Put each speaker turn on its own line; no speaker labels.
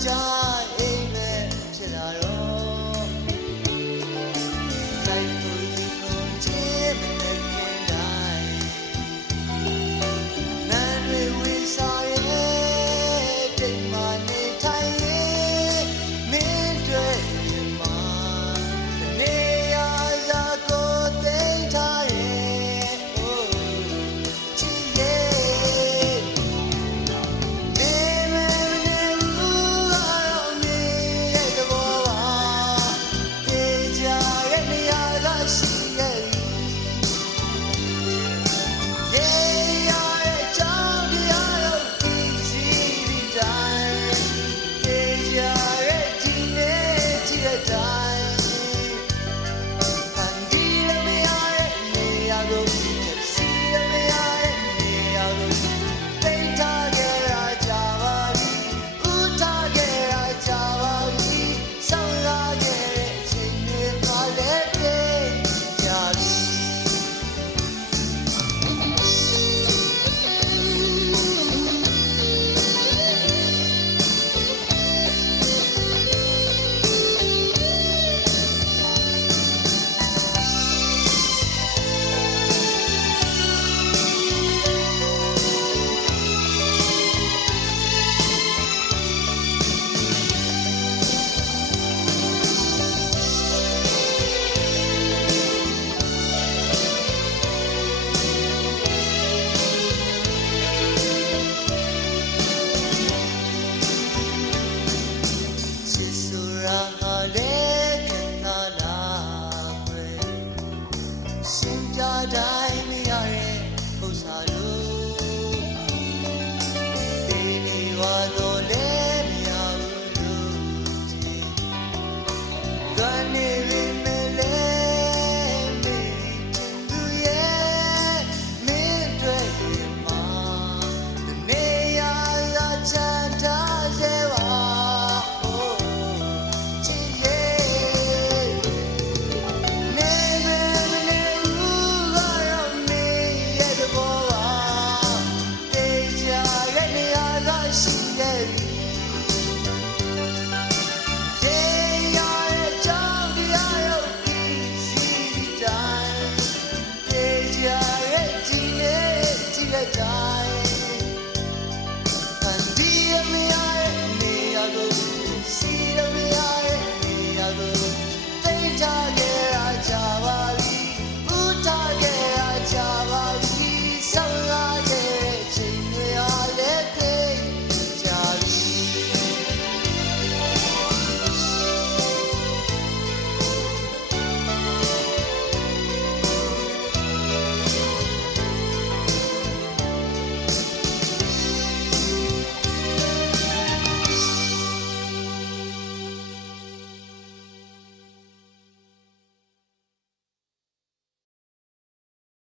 जा Sing your dying.